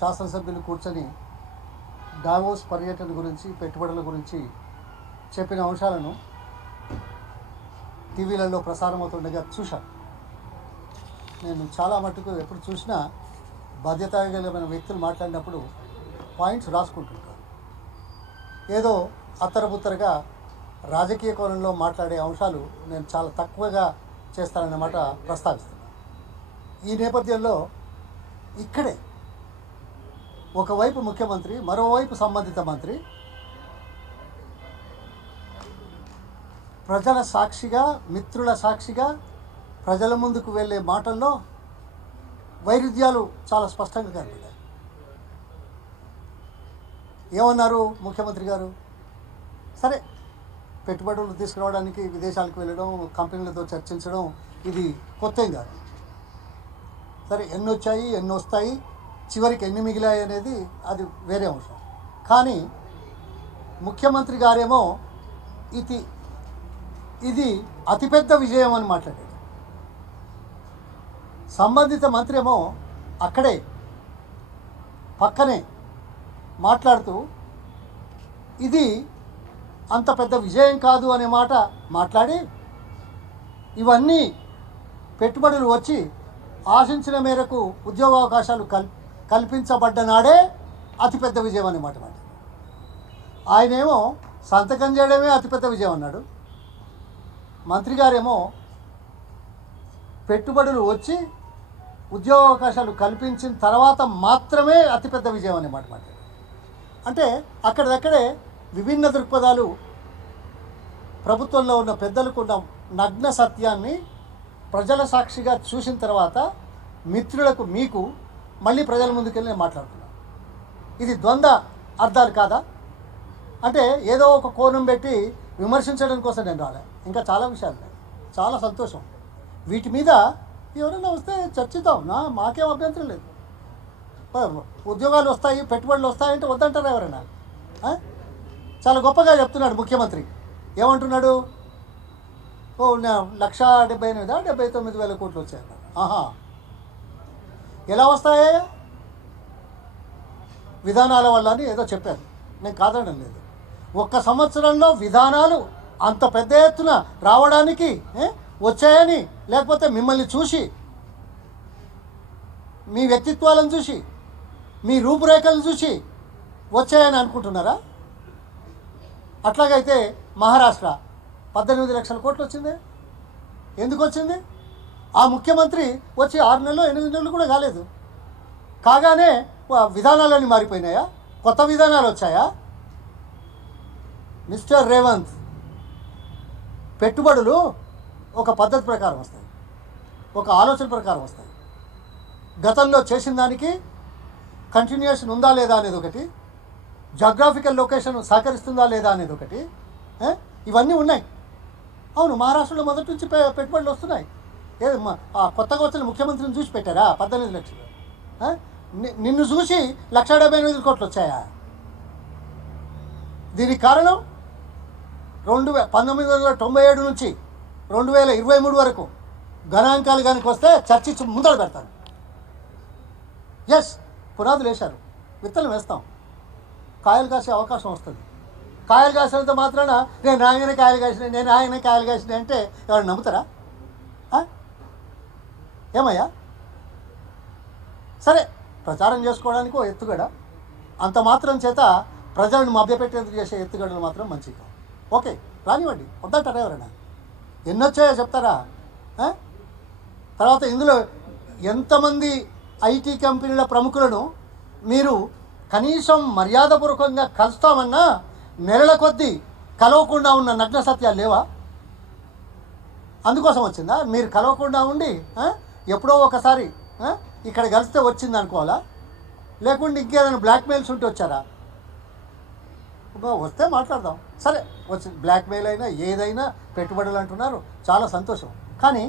శాసనసభ్యులు కూర్చొని డావోస్ పర్యటన గురించి పెట్టుబడుల గురించి చెప్పిన అంశాలను టీవీలలో ప్రసారం అవుతుండగా చూశాను. నేను చాలా మటుకు ఎప్పుడు చూసినా బాధ్యతాయుతమైన వ్యక్తులు మాట్లాడినప్పుడు పాయింట్స్ రాసుకుంటుంటాను. ఏదో అత్తరబుత్తరగా రాజకీయ కోణంలో మాట్లాడే అంశాలు నేను చాలా తక్కువగా చేస్తానన్నమాట ప్రస్తావిస్తున్నాను. ఈ నేపథ్యంలో ఇక్కడే ఒకవైపు ముఖ్యమంత్రి, మరోవైపు సంబంధిత మంత్రి ప్రజల సాక్షిగా, మిత్రుల సాక్షిగా ప్రజల ముందుకు వెళ్ళే మాటల్లో వైరుధ్యాలు చాలా స్పష్టంగా కనబడ్డాయి. ఏమన్నారు ముఖ్యమంత్రి గారు? సరే, పెట్టుబడులు తీసుకురావడానికి విదేశాలకు వెళ్ళడం, కంపెనీలతో చర్చించడం ఇది కొత్తేం కాదు. సరే, ఎన్ని వచ్చాయి, ఎన్ని వస్తాయి, చివరికి ఎన్ని మిగిలాయి అనేది అది వేరే అంశం. కానీ ముఖ్యమంత్రి గారేమో ఇది అతిపెద్ద విజయం అని మాట్లాడాడు. సంబంధిత మంత్రి ఏమో అక్కడే పక్కనే మాట్లాడుతూ ఇది అంత పెద్ద విజయం కాదు అనే మాట మాట్లాడి, ఇవన్నీ పెట్టుబడులు వచ్చి ఆశించిన మేరకు ఉద్యోగావకాశాలు కల్పించబడ్డ నాడే అతిపెద్ద విజయం అనే మాట మాట. ఆయనేమో సంతకం చేయడమే అతిపెద్ద విజయం అన్నాడు. మంత్రి గారేమో పెట్టుబడులు వచ్చి ఉద్యోగావకాశాలు కల్పించిన తర్వాత మాత్రమే అతిపెద్ద విజయం అనే మాట మాట్లాడారు. అంటే అక్కడిదక్కడే విభిన్న దృక్పథాలు, ప్రభుత్వంలో ఉన్న పెద్దలకు ఉన్న నగ్న సత్యాన్ని ప్రజల సాక్షిగా చూసిన తర్వాత మిత్రులకు, మీకు మళ్ళీ ప్రజల ముందుకెళ్ళి నేను మాట్లాడుతున్నాను. ఇది ద్వంద్వ అర్థాలు కాదా? అంటే ఏదో ఒక కోణం పెట్టి విమర్శించడం కోసం నేను రాలే. ఇంకా చాలా విషయాలు ఉన్నాయి. చాలా సంతోషం. వీటి మీద ఎవరైనా వస్తే చర్చిద్దాం, మాకేం అభ్యంతరం లేదు. ఉద్యోగాలు వస్తాయి, పెట్టుబడులు వస్తాయంటే వద్దంటారా ఎవరైనా? చాలా గొప్పగా చెప్తున్నాడు ముఖ్యమంత్రి. ఏమంటున్నాడు? 1,78,000 కోట్లు వచ్చాయన్నారు. ఆహా, ఎలా వస్తాయా? విధానాల వల్ల అని ఏదో చెప్పారు. నేను కాదనడం లేదు. ఒక్క సంవత్సరంలో విధానాలు అంత పెద్ద ఎత్తున రావడానికి వచ్చాయని, లేకపోతే మిమ్మల్ని చూసి, మీ వ్యక్తిత్వాలను చూసి, మీ రూపురేఖలను చూసి వచ్చాయని అనుకుంటున్నారా? అట్లాగైతే మహారాష్ట్ర 18 లక్షల కోట్లు వచ్చింది. ఎందుకు వచ్చింది? ఆ ముఖ్యమంత్రి వచ్చి 6 నెలలు 8 నెలలు కూడా కాలేదు. కాగానే విధానాలన్నీ మారిపోయినాయా? కొత్త విధానాలు వచ్చాయా? మిస్టర్ రేవంత్, పెట్టుబడులు ఒక పద్ధతి ప్రకారం వస్తాయి, ఒక ఆలోచన ప్రకారం వస్తాయి. గతంలో చేసిన దానికి కంటిన్యూషన్ ఉందా లేదా అనేది ఒకటి, జాగ్రాఫికల్ లొకేషన్ సహకరిస్తుందా లేదా అనేది ఒకటి, ఇవన్నీ ఉన్నాయి. అవును, మహారాష్ట్రలో మొదటి నుంచి పెట్టుబడులు వస్తున్నాయి. కొత్తగా వచ్చిన ముఖ్యమంత్రిని చూసి పెట్టారా 18 లక్షలు? నిన్ను చూసి 1,78,000 కోట్లు వచ్చాయా? దీనికి కారణం 1997 నుంచి 2023 వరకు గణాంకాలు కనుక వస్తే చర్చించి ముందర పెడతాను. ఎస్, పునాదులు వేశారు, విత్తనం వేస్తాం, కాయలు కాసే అవకాశం వస్తుంది. కాయలు కాసినంత మాత్రాన నేను ఆయనే కాయలు కాసిన అంటే ఎవరు నమ్ముతారా? ఏమయ్యా? సరే, ప్రచారం చేసుకోవడానికి ఓ ఎత్తుగడ, అంత మాత్రం చేత ప్రజలను మభ్యపెట్టేందుకు చేసే ఎత్తుగడలు మాత్రం మంచిది కాదు. ఓకే, రానివ్వండి, వద్దంటారా ఎవరైనా? ఎన్నొచ్చాయో చెప్తారా? తర్వాత ఇందులో ఎంతమంది ఐటీ కంపెనీల ప్రముఖులను మీరు కనీసం మర్యాదపూర్వకంగా కలుస్తామన్నా నెలల కొద్దీ కలవకుండా ఉన్న నగ్న సత్యాలు లేవా? అందుకోసం వచ్చిందా? మీరు కలవకుండా ఉండి ఎప్పుడో ఒకసారి ఇక్కడ కలిస్తే వచ్చింది అనుకోవాలా? లేకుంటే ఇంకేదైనా బ్లాక్మెయిల్స్ ఉంటే వచ్చారా? వస్తే మాట్లాడదాం. సరే, వచ్చి బ్లాక్మెయిల్ అయినా ఏదైనా పెట్టుబడులు అంటున్నారు, చాలా సంతోషం. కానీ